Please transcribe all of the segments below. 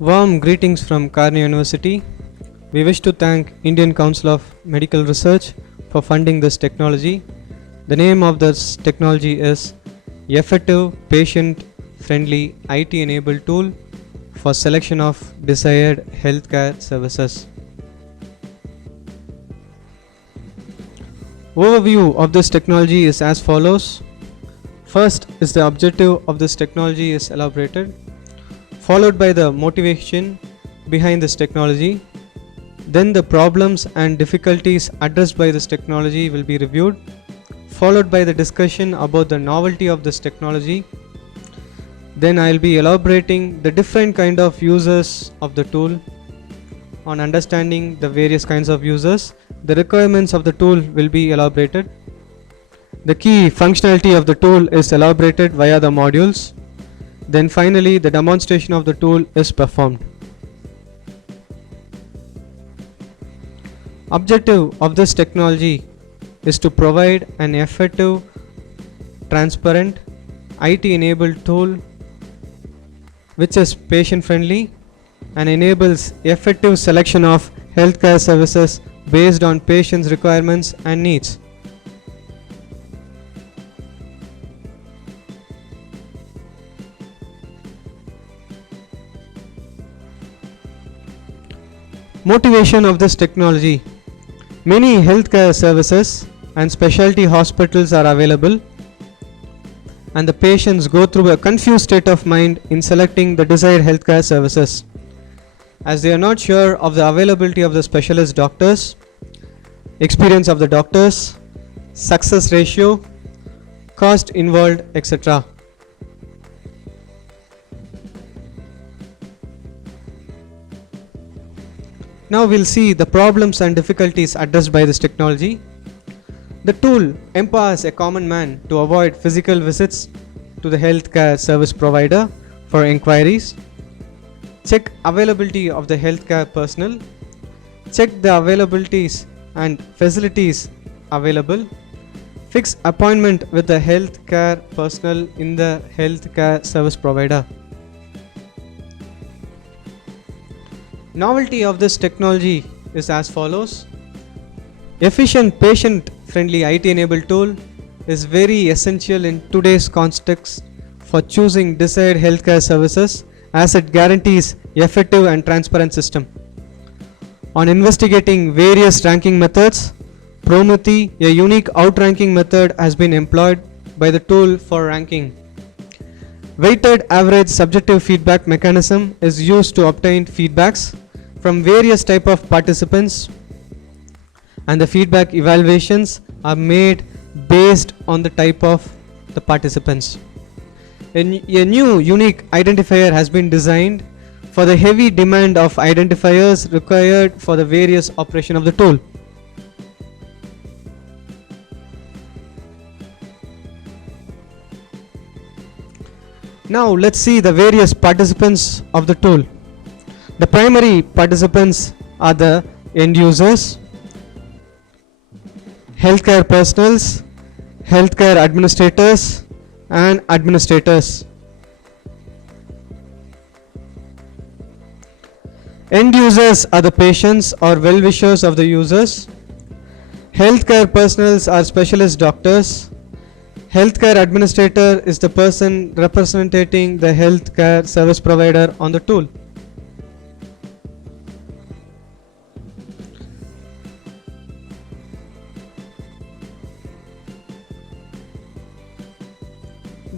Warm greetings from Carney University. We wish to thank Indian Council of Medical Research for funding this technology. The name of this technology is Effective Patient Friendly IT Enabled Tool for Selection of Desired Healthcare Services. Overview of this technology is as follows. First is the objective of this technology is elaborated, followed by the motivation behind this technology. Then the problems and difficulties addressed by this technology will be reviewed, followed by the discussion about the novelty of this technology. Then I will be elaborating the different kind of users of the tool. On understanding the various kinds of users, the requirements of the tool will be elaborated. The key functionality of the tool is elaborated via the modules. Then finally the demonstration of the tool is performed. Objective of this technology is to provide an effective, transparent, IT enabled tool which is patient friendly and enables effective selection of healthcare services based on patients' requirements and needs. Motivation of this technology. Many healthcare services and specialty hospitals are available, and the patients go through a confused state of mind in selecting the desired healthcare services, as they are not sure of the availability of the specialist doctors, experience of the doctors, success ratio, cost involved, etc. Now we'll see the problems and difficulties addressed by this technology. The tool empowers a common man to avoid physical visits to the healthcare service provider for inquiries, check availability of the healthcare personnel, check the availabilities and facilities available, fix appointment with the healthcare personnel in the healthcare service provider. Novelty of this technology is as follows. Efficient patient friendly IT enabled tool is very essential in today's context for choosing desired healthcare services, as it guarantees effective and transparent system. On investigating various ranking methods, Promethi, a unique outranking method, has been employed by the tool for ranking. Weighted average subjective feedback mechanism is used to obtain feedbacks from various type of participants, and the feedback evaluations are made based on the type of the participants. A new unique identifier has been designed for the heavy demand of identifiers required for the various operation of the tool. Now let's see the various participants of the tool. The primary participants are the end users, healthcare personnels, healthcare administrators and administrators. End users are the patients or well-wishers of the users. Healthcare personnels are specialist doctors. Healthcare administrator is the person representing the healthcare service provider on the tool.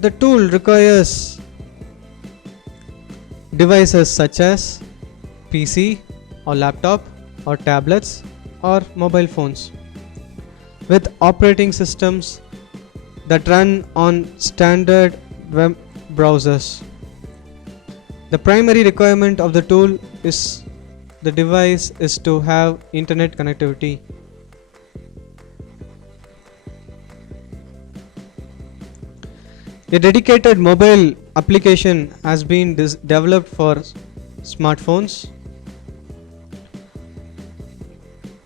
The tool requires devices such as PC or laptop or tablets or mobile phones with operating systems that run on standard web browsers. The primary requirement of the tool is the device is to have internet connectivity. A dedicated mobile application has been developed for smartphones.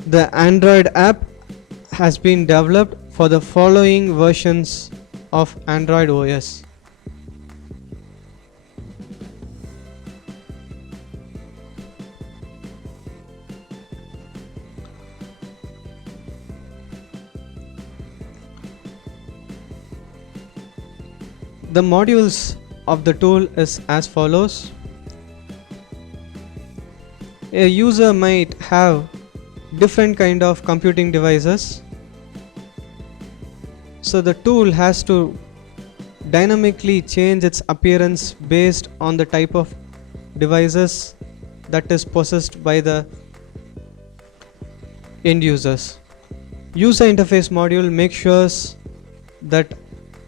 The Android app has been developed for the following versions of Android OS. The modules of the tool is as follows. A user might have different kind of computing devices, so the tool has to dynamically change its appearance based on the type of devices that is possessed by the end users. User interface module makes sure that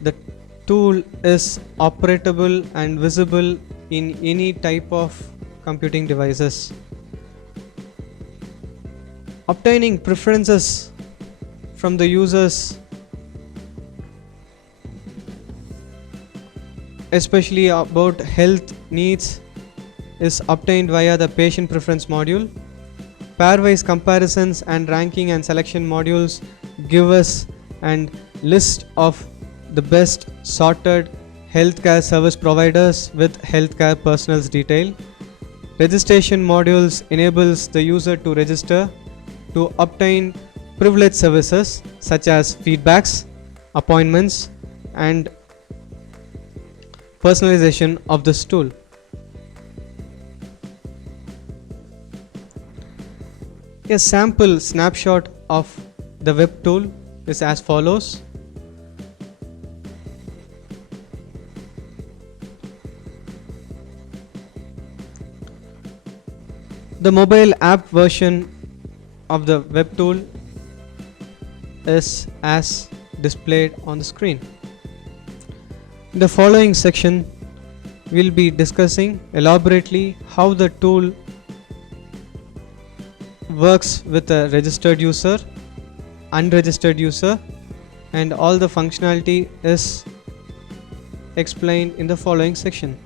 the tool is operatable and visible in any type of computing devices. Obtaining preferences from the users, especially about health needs, is obtained via the patient preference module. Pairwise comparisons and ranking and selection modules give us a list of the best sorted healthcare service providers with healthcare personnel's detail. Registration modules enables the user to register to obtain privileged services such as feedbacks, appointments, and personalization of this tool. A sample snapshot of the web tool is as follows. The mobile app version of the web tool is as displayed on the screen. In the following section, we'll be discussing elaborately how the tool works with a registered user, unregistered user, and all the functionality is explained in the following section.